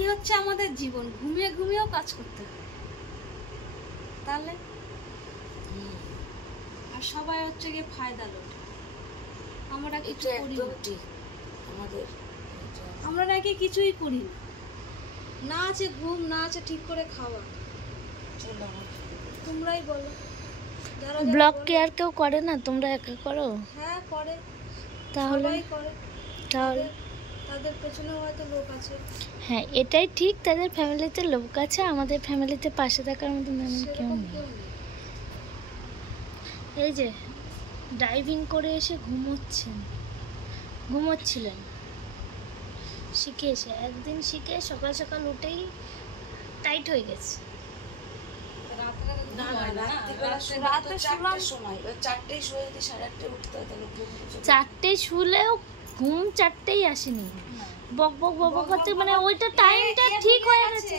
এই হচ্ছে আমাদের জীবন, ঘুমিয়ে ঘুমিয়েও কাজ করতে হবে, তাহলে আর সবাই হচ্ছে গিয়ে ফায়দা লোটে। আমরা কিছু করি না, আমরা নাকি কিছুই করি না, না আছে ঘুম, না আছে ঠিক করে খাওয়া। তোমরাই বলো, ব্লগ কেয়ার কেউ করে না, তোমরা একা করো? হ্যাঁ করে, তাহলে করে, তাহলে তাদের পেছনে হয়তো লোক আছে। হ্যাঁ, এটাই ঠিক, তাদের ফ্যামিলিতে লোক আছে, আমাদের ফ্যামিলিতে পাশে থাকার মতো কেউ নেই। এই যে ড্রাইভিং করে এসে ঘুমোচ্ছিলেন, শিখে এসে একদিন শিখে সকাল সকাল উঠেই টাইট হয়ে গেছে। চারটে শুলেও ঘুম চারটেই আসেনি, বক বক বক বক করতে, মানে ওইটা টাইমটা ঠিক হয়ে গেছে।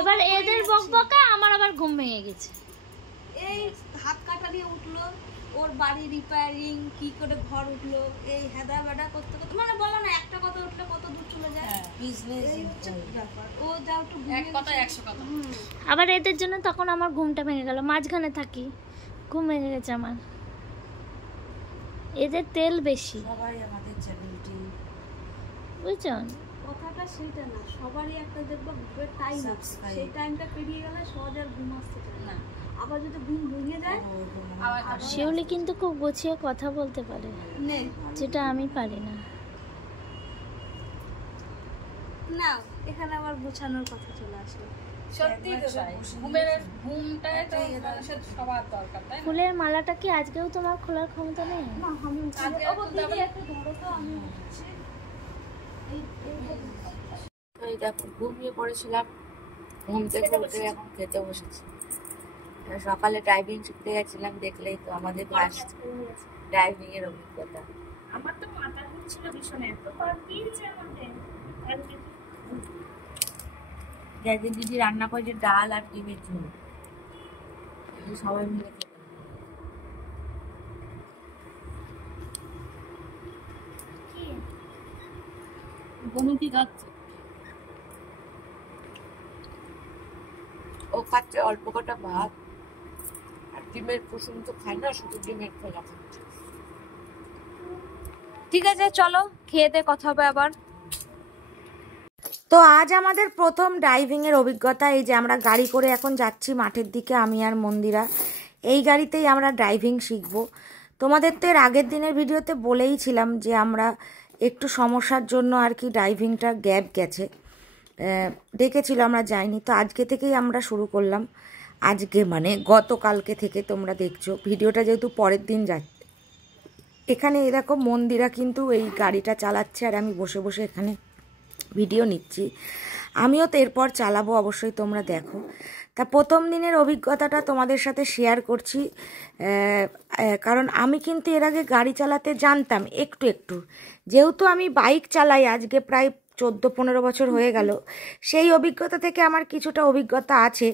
এবার এদের বক বকা আমার আবার ঘুম ভেঙে গেছে। এই হাত কাটা নিয়ে উঠলো, ওর বাড়ি রিপেয়ারিং, কি করে ঘর উঠলো, এই হেদা বেদা করতে করতে, মানে বলো না একটা কথা উঠলে কত দূর চলে যায় বিজনেস, এই হচ্ছে ব্যাপার। ও যাও একটু এক কথা 100 কথা। আবার এদের জন্য তখন আমার ঘুমটা ভেঙে গেল, মাঝখানে থাকি, ঘুম ভেঙে গেছে আমার। এদের তেল বেশি, সবাই আমাদের চ্যানেলটি, বুঝছো? কথাটা সেটা না, সবারই একটা দেখবো টাইম, সেই টাইমটা পেরিয়ে গেলে সহজে আর ঘুম আসতে চায় না। আবার যদি ঘুম ভেঙে যায়, শিউলি কিন্তু খুব গুছিয়ে কথা বলতে পারে, যেটা আমি পারি না। না এখানে আবার গোছানোর কথা চলে আসে। সত্যি তো তাই, ঘুমটা তো মানুষের সবার দরকার, তাই না? ফুলের মালাটা কি আজকেও তোমার খোলার ক্ষমতা নেই? না আমি দিদি একটু ধরো তো, আমি এই দেখো ঘুমিয়ে পড়েছিলাম, ঘুম থেকে উঠে এখন খেতে বসেছি। সকালে ড্রাইভিং শিখতে গেছিলাম, দেখলেই তো আমাদের ফার্স্ট ড্রাইভিং এর অভিজ্ঞতা। আমার তো মাথা ঘুরছিল ভীষণ, এত পার দিয়েছে আমাকে। একদিন দিদি রান্না করেছে ডাল আর ডিমের ঝোল, সবাই মিলে বনুতি খাচ্ছে, ও খাচ্ছে অল্প কটা ভাত আর ডিমের কুসুম তো খায় না, শুধু ডিমের খোলা খাচ্ছে। ঠিক আছে চলো খেয়ে দিয়ে কথা হবে আবার। তো আজ আমাদের প্রথম ড্রাইভিং এর অভিজ্ঞতা। এই যে আমরা গাড়ি করে এখন যাচ্ছি মাঠের দিকে, আমি আর মন্দিরা এই গাড়িতেই আমরা ড্রাইভিং শিখবো। তোমাদের তো এর আগের দিনের ভিডিওতে বলেইছিলাম যে আমরা একটু সমস্যার জন্য আর কি ড্রাইভিংটা গ্যাপ গেছে, ডেকেছিল আমরা যাইনি। তো আজকে থেকেই আমরা শুরু করলাম, আজকে মানে গতকালকে থেকে তোমরা দেখছো ভিডিওটা যেহেতু পরের দিন যাচ্ছে। এখানে এরকম মন্দিরা কিন্তু এই গাড়িটা চালাচ্ছে আর আমি বসে বসে এখানে ভিডিও নিচ্ছি, আমিও তো এরপর চালাবো, অবশ্যই তোমরা দেখো। তা প্রথম দিনের অভিজ্ঞতাটা তোমাদের সাথে শেয়ার করছি, কারণ আমি কিন্তু এর আগে গাড়ি চালাতে জানতাম একটু একটু, যেহেতু আমি বাইক চালাই আজকে প্রায় 14-15 বছর হয়ে গেল, সেই অভিজ্ঞতা থেকে আমার কিছুটা অভিজ্ঞতা আছে।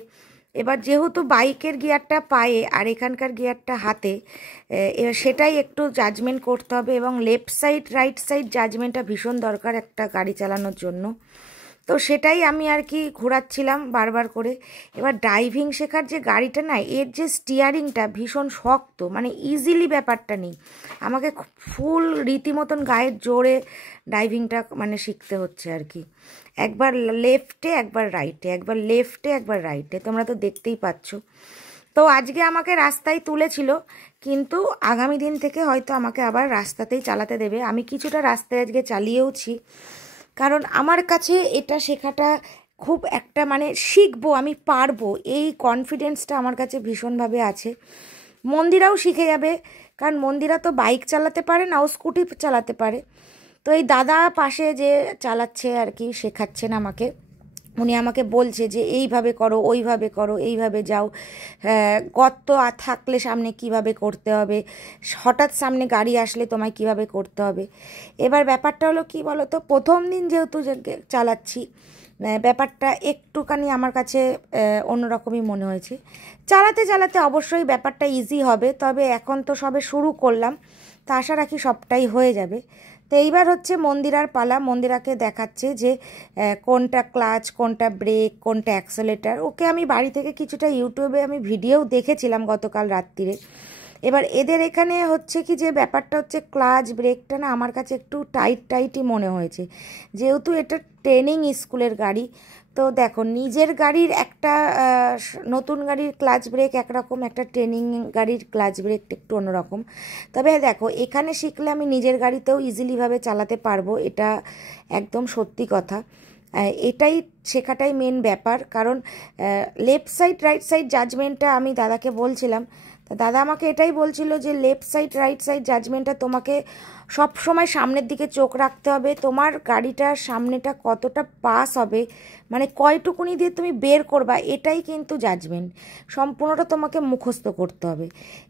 এবার যেহেতু বাইকের গিয়ারটা পায়ে আর এখানকার গিয়ারটা হাতে, এবার সেটাই একটু জাজমেন্ট করতে হবে, এবং লেফট সাইড রাইট সাইড জাজমেন্টটা ভীষণ দরকার একটা গাড়ি চালানোর জন্য। তো সেটাই আমি আর কি ঘোরাচ্ছিলাম বারবার করে। এবার ড্রাইভিং শেখার যে গাড়িটা না, এর যে স্টিয়ারিংটা ভীষণ শক্ত, মানে ইজিলি ব্যাপারটা নেই, আমাকে ফুল রীতিমতন গায়ের জোরে ড্রাইভিংটা মানে শিখতে হচ্ছে আর কি। একবার লেফটে একবার রাইটে, একবার লেফটে একবার রাইটে, তোমরা তো দেখতেই পাচ্ছ। তো আজকে আমাকে রাস্তায় তুলেছিল, কিন্তু আগামী দিন থেকে হয়তো আমাকে আবার রাস্তাতেই চালাতে দেবে। আমি কিছুটা রাস্তায় আজকে চালিয়েওছি, কারণ আমার কাছে এটা শেখাটা খুব একটা মানে শিখবো, আমি পারবো, এই কনফিডেন্সটা আমার কাছে ভীষণভাবে আছে। মন্দিরাও শিখে যাবে, কারণ মন্দিরা তো বাইক চালাতে পারে না, ও স্কুটি চালাতে পারে। তো এই দাদা পাশে যে চালাচ্ছে আর কি, শেখাচ্ছেন আমাকে, উনি আমাকে বলছে যে এইভাবে করো, ওইভাবে করো, এইভাবে যাও, গর্ত থাকলে সামনে কিভাবে করতে হবে, হঠাৎ সামনে গাড়ি আসলে তোমায় কিভাবে করতে হবে। এবার ব্যাপারটা হলো কি বলো তো, প্রথম দিন যেহেতু চালাচ্ছি, ব্যাপারটা একটুখানি আমার কাছে অন্যরকমই মনে হয়েছে। চালাতে চালাতে অবশ্যই ব্যাপারটা ইজি হবে, তবে এখন তো সবে শুরু করলাম, তা আশা রাখি সবটাই হয়ে যাবে। তো এইবার হচ্ছে মন্দিরার পালা। মন্দিরাকে দেখাচ্ছে যে কোনটা ক্লাচ, কোনটা ব্রেক, কোনটা অ্যাক্সেলেটার। ওকে আমি বাড়ি থেকে কিছুটা ইউটিউবে আমি ভিডিও দেখেছিলাম গতকাল রাত্রিরে। এবার এদের এখানে হচ্ছে কি যে ব্যাপারটা হচ্ছে ক্লাচ ব্রেকটা না আমার কাছে একটু টাইটই মনে হয়েছে, যেহেতু এটা ট্রেনিং স্কুলের গাড়ি। তো দেখো, নিজের গাড়ির একটা নতুন গাড়ির ক্লাচ ব্রেক একরকম, একটা ট্রেনিং গাড়ির ক্লাচ ব্রেক একটু অন্যরকম। তবে দেখো, এখানে শিখলে আমি নিজের গাড়িতেও ইজিলিভাবে চালাতে পারবো, এটা একদম সত্যি কথা। এটাই শেখাটাই মেন ব্যাপার। কারণ লেফট সাইড রাইট সাইড জাজমেন্টটা আমি দাদাকে বলছিলাম, দাদা আমাকে এটাই বলছিল যে লেফট সাইড রাইট সাইড জাজমেন্টটা তোমাকে সব সময় সামনের দিকে চোখ রাখতে হবে। তোমার গাড়িটার সামনেটা কতটা পাস হবে, মানে কয়টুকুনি দিয়ে তুমি বের করবা, এটাই কিন্তু জাজমেন্ট। সম্পূর্ণটা তোমাকে মুখস্থ করতে হবে।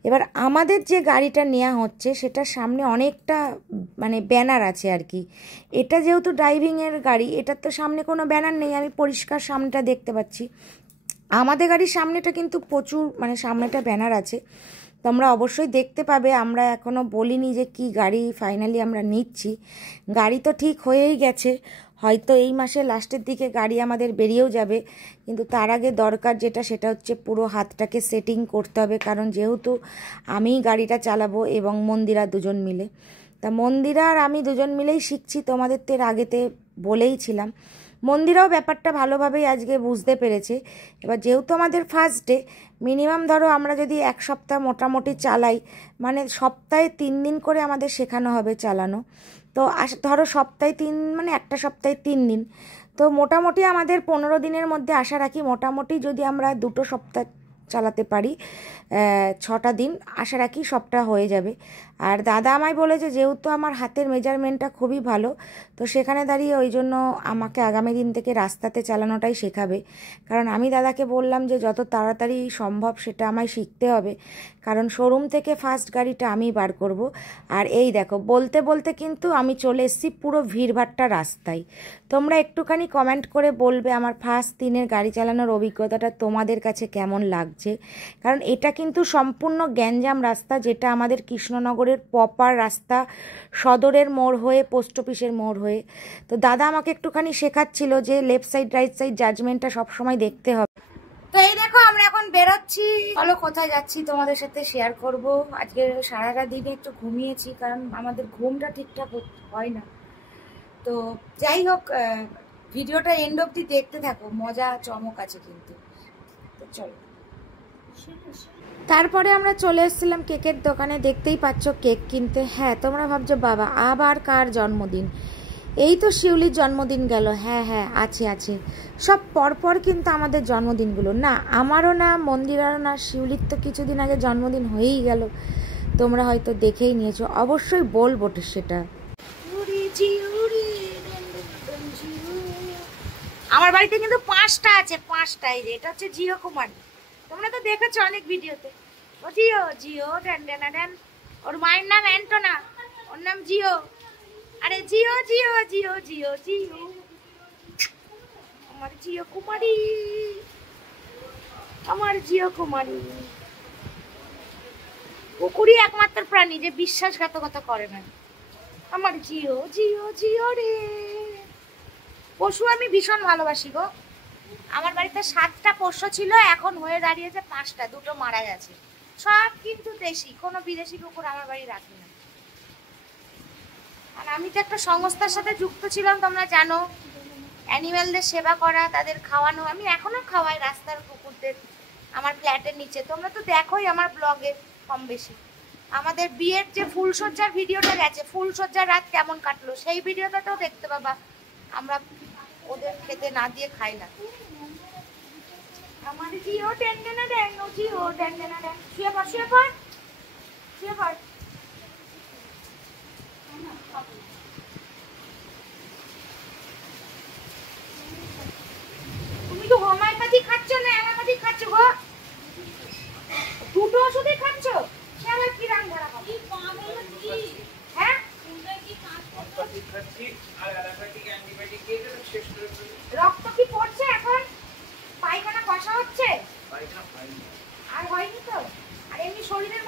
এবার আমাদের যে গাড়িটা নেওয়া হচ্ছে সেটার সামনে অনেকটা মানে ব্যানার আছে আর কি। এটা যেহেতু ড্রাইভিংয়ের গাড়ি, এটার তো সামনে কোনো ব্যানার নেই, আমি পরিষ্কার সামনেটা দেখতে পাচ্ছি। আমাদের গাড়ির সামনেটা কিন্তু প্রচুর মানে সামনেটা ব্যানার আছে, তোমরা অবশ্যই দেখতে পাবে। আমরা এখনও বলিনি যে কি গাড়ি ফাইনালি আমরা নিচ্ছি। গাড়ি তো ঠিক হয়েই গেছে, হয়তো এই মাসের লাস্টের দিকে গাড়ি আমাদের বেরিয়েও যাবে। কিন্তু তার আগে দরকার যেটা, সেটা হচ্ছে পুরো হাতটাকে সেটিং করতে হবে। কারণ যেহেতু আমি গাড়িটা চালাবো এবং মন্দিরা দুজন মিলে, তা মন্দিরা আর আমি দুজন মিলেই শিখছি। তোমাদের তো এর আগেতে বলেইছিলাম। মন্দিরাও ব্যাপারটা ভালোভাবেই আজকে বুঝতে পেরেছে। এবার যেহেতু আমাদের ফার্স্ট ডে, মিনিমাম ধরো আমরা যদি এক সপ্তাহ মোটামুটি চালাই, মানে সপ্তাহে 3 দিন করে আমাদের শেখানো হবে চালানো। তো ধরো সপ্তাহে 3 মানে একটা সপ্তাহে 3 দিন, তো মোটামুটি আমাদের 15 দিনের মধ্যে আশা রাখি মোটামুটি যদি আমরা 2 সপ্তাহ চালাতে পারি, 6টা দিন আশা রাখি সবটা হয়ে যাবে। আর দাদা আমায় বলেছে যেহেতু আমার হাতের মেজারমেন্টটা খুবই ভালো, তো সেখানে দাঁড়িয়ে ওই জন্য আমাকে আগামী দিন থেকে রাস্তাতে চালানোটাই শেখাবে। কারণ আমি দাদাকে বললাম যে যত তাড়াতাড়ি সম্ভব সেটা আমায় শিখতে হবে, কারণ শোরুম থেকে ফার্স্ট গাড়িটা আমি বার করব। আর এই দেখো, বলতে বলতে কিন্তু আমি চলে এসেছি পুরো ভিড়ভাট্টা রাস্তায়। তোমরা একটুখানি কমেন্ট করে বলবে আমার ফার্স্ট দিনের গাড়ি চালানোর অভিজ্ঞতাটা তোমাদের কাছে কেমন লাগছে। কারণ এটা কিন্তু সম্পূর্ণ গ্যাঞ্জাম রাস্তা, যেটা আমাদের কৃষ্ণনগরের প্রপার রাস্তা, সদরের মোড় হয়ে পোস্ট অফিসের মোড় হয়ে। তো দাদা আমাকে একটুখানি শেখাচ্ছিল যে লেফট সাইড রাইট সাইড জাজমেন্টটা সবসময় দেখতে হবে। তো এই দেখো, আমরা এখন বেরোচ্ছি। চলো কোথায় যাচ্ছি তোমাদের সাথে শেয়ার করব। আজকে সারাটা দিনে একটু ঘুমিয়েছি, কারণ আমাদের ঘুমটা ঠিকঠাক হয় না। তো যাই হোক, ভিডিওটা এন্ড অবধি দেখতে থাকো, মজা চমক আছে কিন্তু। তো চলো। তারপরে আমরা চলে এসেছিলাম কেকের দোকানে, দেখতেই পাচ্ছ কেক কিনতে। হ্যাঁ, তোমরা ভাবছো বাবা আবার কার জন্মদিন, এই তো শিউলির জন্মদিন গেল। হ্যাঁ হ্যাঁ, আছে সব পরপর কিন্তু আমাদের জন্মদিনগুলো, না আমারও না মন্দিরারও না, শিউলির তো কিছুদিন আগে জন্মদিন হয়েই গেল, তোমরা হয়তো দেখেই নিয়েছো। অবশ্যই বলবো সেটা। আমার বাড়িতে কিন্তু 5টা আছে, 5টা। এই যে এটা হচ্ছে জিও কুমার, তোমরা তো দেখেছো অনেক ভিডিওতে। ও Geo Geo Dan Dan Dan. ওর মায়ের নাম অ্যান্টোনা, ওর নাম জিও। আরে জিও জিও জিও জিও জিও, আমার জিও কুমারী, আমার জিও কুমারী। কুকুরই একমাত্র প্রাণী যে বিশ্বাসঘাতকতা করে না। আমার জিও জিও জিও রে। পশু আমি ভীষণ ভালোবাসি গো। আমার বাড়িতে 7টা পোষ্য ছিল, এখন হয়ে দাঁড়িয়েছে 5টা, 2টো মারা গেছে। সব কিন্তু দেশি, কোনো বিদেশি কুকুর আমার বাড়ি রাখি না। আর আমি তো একটা সংস্থার সাথে যুক্ত ছিলাম, তোমরা জানো, অ্যানিমেলদের সেবা করা, তাদের খাওয়ানো। আমি এখনো খাওয়াই রাস্তার কুকুরদের আমার ফ্ল্যাটের নিচে। তোমরা তো দেখোই আমার ব্লগে কম বেশি। আমাদের বিয়ের যে ফুলসজ্জার ভিডিওটা গেছে, ফুলসজ্জার রাত কেমন কাটলো, সেই ভিডিওটাতেও দেখতে পাবা আমরা ওদের খেতে না দিয়ে খাই না। আমার জিও টেন্ডেনা ড্যাং, ও জিও টেন্ডেনা ড্যাং। শুয়ে পড় শুয়ে পড় শুয়ে পড়। তুমি তো হোমিওপ্যাথি খাচ্ছ না অ্যালোপ্যাথি খাচ্ছ গো? 2টো ওষুধই খাচ্ছ? সে আবার কি রাং ধরা হবে? হ্যাঁ, রক্ত কি পড়ছে এখন? পায়খানা কষা হচ্ছে? আর হয়নি তো? আর এমনি শরীরের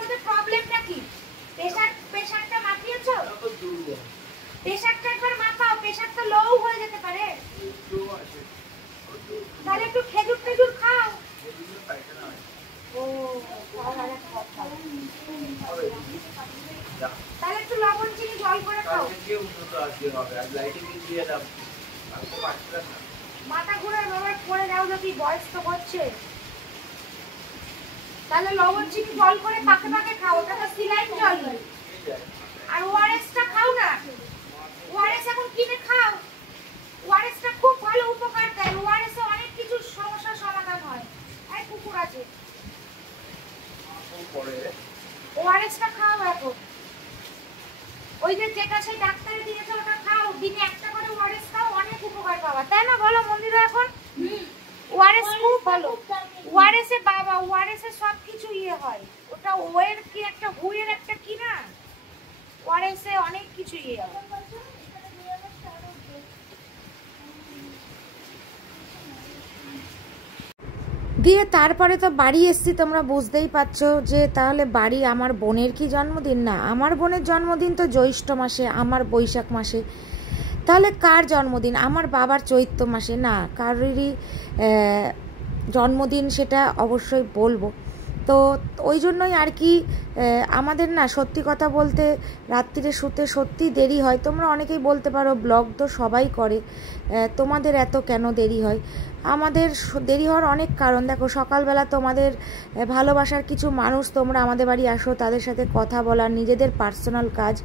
মাথা ঘুরে বাবার পরে নাও যদি বয়স তো হচ্ছে, তাহলে লবণ চিনি জল করে পাকে পাকে খাও, ওটা তো সিলাইন জল। আর ওআরএসটা খাও না, ওআরএস এখন কিনে খাও, ওআরএসটা খুব ভালো উপকার দেয়, ওআরএস এ অনেক কিছু সমস্যার সমাধান হয়। এই কুকুর আছে, ওআরএসটা খাও এখন, ওই যে যেটা সেই ডাক্তারে দিয়েছে ওটা খাও, দিনে একটা করে ওআরএস খাও, অনেক উপকার পাওয়া, তাই না বলো মন্দিরা? এখন ওআরএস খুব ভালো, ওআরএস এ বাবা, ওআরএস এ সবকিছু ইয়ে হয়, ওটা ওয়ের কি একটা হুয়ের একটা কি না, ওআরএস এ অনেক কিছু ইয়ে হয়। দিয়ে তারপরে তো বাড়ি এসছি, তোমরা বুঝতেই পারছো যে তাহলে বাড়ি আমার বোনের কি জন্মদিন? না, আমার বোনের জন্মদিন তো জ্যৈষ্ঠ মাসে, আমার বৈশাখ মাসে। তাহলে কার জন্মদিন? আমার বাবার চৈত্র মাসে। না, কারোরই জন্মদিন সেটা অবশ্যই বলবো। তো ওই জন্যই আর কি আমাদের না সত্যি কথা বলতে রাত্রিরে শুতে সত্যি দেরি হয়। তোমরা অনেকেই বলতে পারো ব্লগ তো সবাই করে, তোমাদের এত কেন দেরি হয়? আমাদের দেরি হওয়ার অনেক কারণ। দেখো, সকালবেলা তোমাদের ভালোবাসার কিছু মানুষ তোমরা আমাদের বাড়ি আসো, তাদের সাথে কথা বলার, নিজেদের পার্সোনাল কাজ,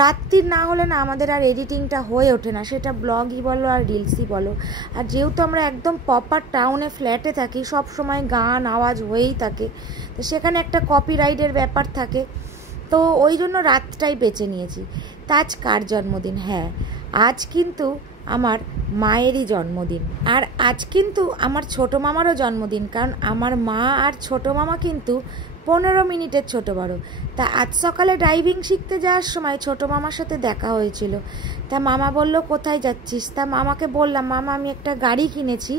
রাত্রির না হলে না আমাদের আর এডিটিংটা হয়ে ওঠে না, সেটা ব্লগই বলো আর রিলসই বলো। আর যেহেতু আমরা একদম প্রপার টাউনে ফ্ল্যাটে থাকি, সব সময় গান আওয়াজ হয়েই থাকে, তো সেখানে একটা কপিরাইটের ব্যাপার থাকে, তো ওই জন্য রাতটাই বেছে নিয়েছি। তা আজ কার জন্মদিন? হ্যাঁ, আজ কিন্তু আমার মায়েরই জন্মদিন, আর আজ কিন্তু আমার ছোটো মামারও জন্মদিন, কারণ আমার মা আর ছোটো মামা কিন্তু 15 মিনিটের ছোটো বড়ো। তা আজ সকালে ড্রাইভিং শিখতে যাওয়ার সময় ছোটো মামার সাথে দেখা হয়েছিল। তা মামা বলল কোথায় যাচ্ছিস? তা মামাকে বললাম, মামা আমি একটা গাড়ি কিনেছি,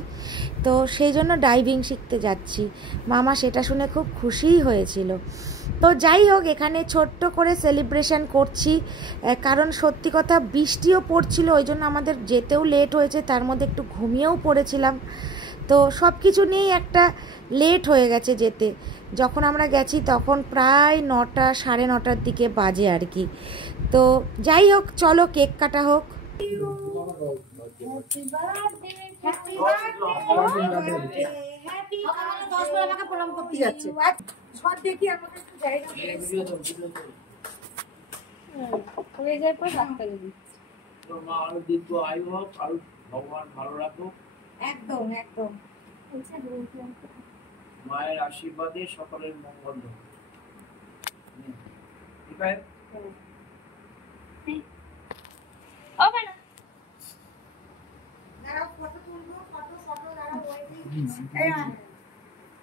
তো সেই জন্য ড্রাইভিং শিখতে যাচ্ছি। মামা সেটা শুনে খুব খুশিই হয়েছিল। তো যাই হোক, এখানে ছোট্ট করে সেলিব্রেশন করছি, কারণ সত্যি কথা বৃষ্টিও পড়ছিল, ওই জন্য আমাদের যেতেও লেট হয়েছে, তার মধ্যে একটু ঘুমিয়েও পড়েছিলাম, তো সব কিছু নিয়েই একটা লেট হয়ে গেছে যেতে। যখন আমরা গেছি তখন প্রায় 9টা, 9:30 দিকে বাজে আর কি। তো যাই হোক, চলো কেক কাটা হোক। একদম একদম মায়ের আশীর্বাদে সকলের মঙ্গল হোক।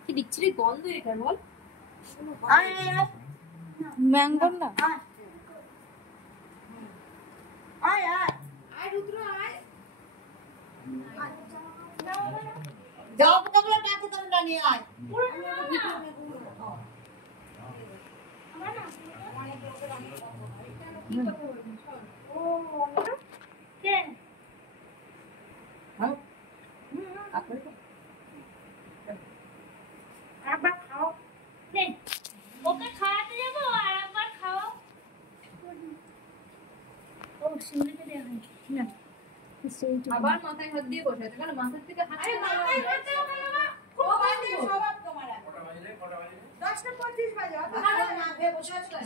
কি বিচ্ছিরি গন্ধ এটা বল। ম্যাঙ্গো না, ওকে খাওয়াতে যাবো আর একবার খাওয়া। ও সিমলিতে দেওয়া হয় না, আবার মাথায় হাত দিয়ে বসে আছে, কারণ মাথার থেকে হাত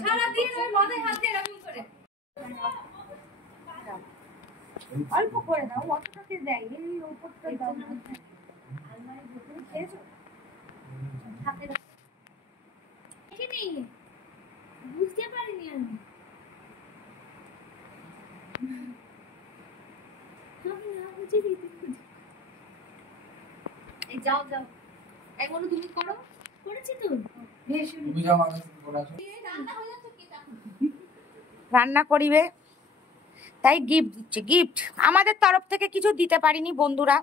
সারাদিন ওই মাথায় হাত দিয়ে এরকম করে অল্প করে দাও, অতটাতে দেয়, এই উপরটা দাও না। বুঝতে পারিনি আমি। এই যাও যাও, এই বলো তুমি করো। করেছি তো, রান্না করিবে তাই গিফট দিচ্ছে। গিফট আমাদের তরফ থেকে কিছু দিতে পারিনি বন্ধুরা,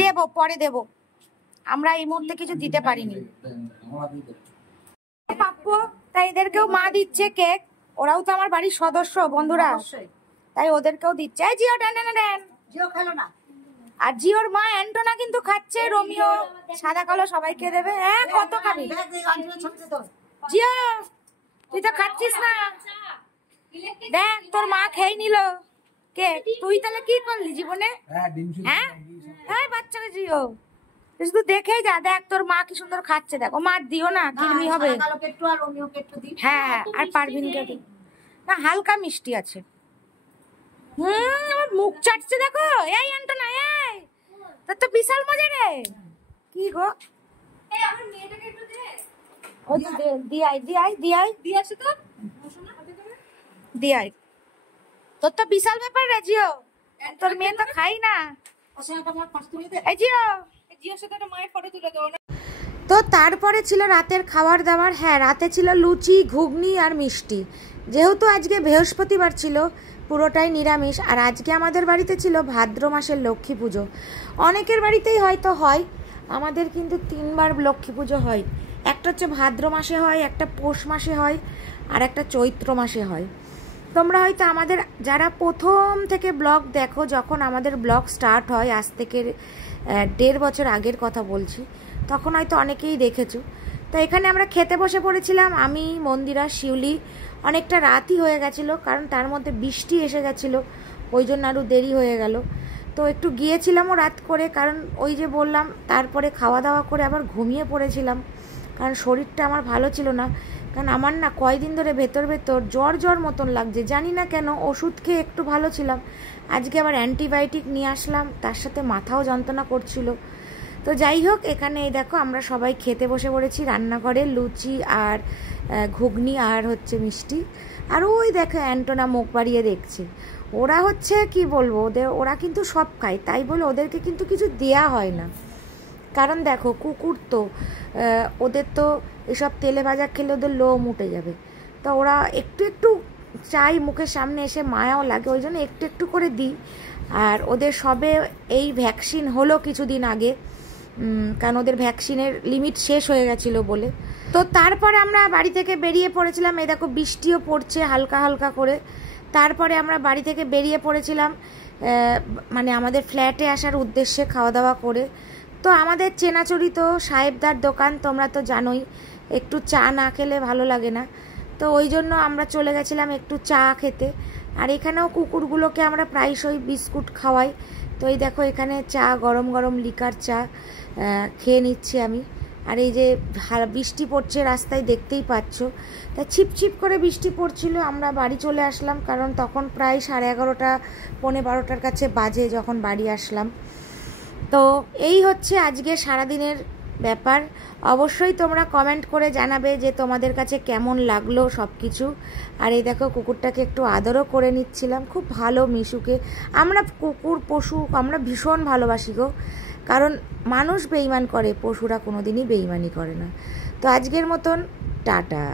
দেব পরে দেব, আমরা এই মুহূর্তে কিছু দিতে পারিনি। পাপ্পু, তাই এদেরকেও মা দিচ্ছে কেক, ওরাও তো আমার বাড়ির সদস্য বন্ধুরা, তাই ওদেরকেও দিচ্ছে। এই জিও টান টান টান, জিও খেলো না। আর জিওর মা অ্যান্টোনা কিন্তু খাচ্ছে, রোমিও সাদা কালো সবাইকে দেবে। হ্যাঁ, কত খাবি জিও? তুই তো খাচ্ছিস না, দেখ তোর মা খেয়ে নিল। কে তুই তাহলে কি করলি জীবনে? হ্যাঁ হ্যাঁ বাচ্চাকে জিও শুধু দেখেই যা। দেখ তোর মা কি সুন্দর খাচ্ছে, দেখ। ও মার দিও না, কিরমি হবে। হ্যাঁ আর পারবিনকে দি না, হালকা মিষ্টি আছে। আমার মুখ চাটছে দেখো। এই অ্যান্টনা, এই তোর তো বিশাল মজা রে। কি গো তোর তো বিশাল ব্যাপার রে জিও। তোর মেয়ে তো খাই না। তো তারপরে ছিল রাতের খাবার দাবার। হ্যাঁ রাতে ছিল লুচি, ঘুগনি আর মিষ্টি। যেহেতু আজকে বৃহস্পতিবার ছিল, পুরোটাই নিরামিষ। আর আজকে আমাদের বাড়িতে ছিল ভাদ্র মাসের লক্ষ্মী পুজো। অনেকের বাড়িতেই হয়তো হয়, আমাদের কিন্তু 3 বার লক্ষ্মী পুজো হয়। একটা হচ্ছে ভাদ্র মাসে হয়, একটা পৌষ মাসে হয়, আর একটা চৈত্র মাসে হয়। তোমরা হয়তো আমাদের যারা প্রথম থেকে ব্লগ দেখো, যখন আমাদের ব্লগ স্টার্ট হয়, আজ থেকে 1.5 বছর আগের কথা বলছি, তখন হয়তো অনেকেই দেখেছো। তো এখানে আমরা খেতে বসে পড়েছিলাম, আমি, মন্দিরা, শিউলি। অনেকটা রাতই হয়ে গেছিলো, কারণ তার মধ্যে বৃষ্টি এসে গেছিলো, ওই জন্য আরও দেরি হয়ে গেল। তো একটু গিয়েছিলামও রাত করে, কারণ ওই যে বললাম, তারপরে খাওয়া দাওয়া করে আবার ঘুমিয়ে পড়েছিলাম, কারণ শরীরটা আমার ভালো ছিল না। কারণ আমার না কয়দিন ধরে ভেতর জ্বর মতন লাগছে, জানি না কেন। ওষুধ খেয়ে একটু ভালো ছিলাম, আজকে আবার অ্যান্টিবায়োটিক নিয়ে আসলাম, তার সাথে মাথাও যন্ত্রণা করছিল। তো যাই হোক, এখানে এই দেখো আমরা সবাই খেতে বসে পড়েছি রান্নাঘরে, লুচি আর ঘুগনি আর হচ্ছে মিষ্টি। আর ওই দেখো অ্যান্টনা মুখ বাড়িয়ে দেখছে। ওরা হচ্ছে কি বলবো, ওরা কিন্তু সব খায়, তাই বলে ওদেরকে কিন্তু কিছু দেয়া হয় না। কারণ দেখো কুকুর তো, ওদের তো এসব তেলে ভাজা খেলে ওদের লোম উঠে যাবে। তো ওরা একটু একটু চাই, মুখের সামনে এসে মায়াও লাগে, ওই জন্য একটু একটু করে দিই। আর ওদের সবে এই ভ্যাকসিন হলো কিছুদিন আগে, কারণ ওদের ভ্যাকসিনের লিমিট শেষ হয়ে গেছিলো বলে। তো তারপরে আমরা বাড়ি থেকে বেরিয়ে পড়েছিলাম। এই দেখো বৃষ্টিও পড়ছে হালকা হালকা করে। তারপরে আমরা বাড়ি থেকে বেরিয়ে পড়েছিলাম মানে আমাদের ফ্ল্যাটে আসার উদ্দেশ্যে, খাওয়া দাওয়া করে। তো আমাদের চেনাচরিত সাহেবদার দোকান, তোমরা তো জানোই, একটু চা না খেলে ভালো লাগে না। তো ওই জন্য আমরা চলে গেছিলাম একটু চা খেতে। আর এখানেও কুকুরগুলোকে আমরা প্রায়শই বিস্কুট খাওয়াই। তো এই দেখো এখানে চা, গরম গরম লিকার চা খেয়ে নিচ্ছি আমি। আর এই যে বৃষ্টি পড়ছে রাস্তায়, দেখতেই পাচ্ছ। তা ছিপছিপ করে বৃষ্টি পড়ছিল। আমরা বাড়ি চলে আসলাম, কারণ তখন প্রায় 11:30 পৌনে 12টার কাছে বাজে যখন বাড়ি আসলাম। তো এই হচ্ছে আজকে সারাদিনের ব্যাপার। অবশ্যই তোমরা কমেন্ট করে জানাবে যে তোমাদের কাছে কেমন লাগলো সব কিছু। আর এই দেখো কুকুরটাকে একটু আদরও করে নিচ্ছিলাম, খুব ভালো মিশুকে। আমরা কুকুর পশু আমরা ভীষণ ভালোবাসি গো, কারণ মানুষ বেইমান করে, পশুরা কোনোদিনই বেইমানি করে না। তো আজকের মতন টাটা।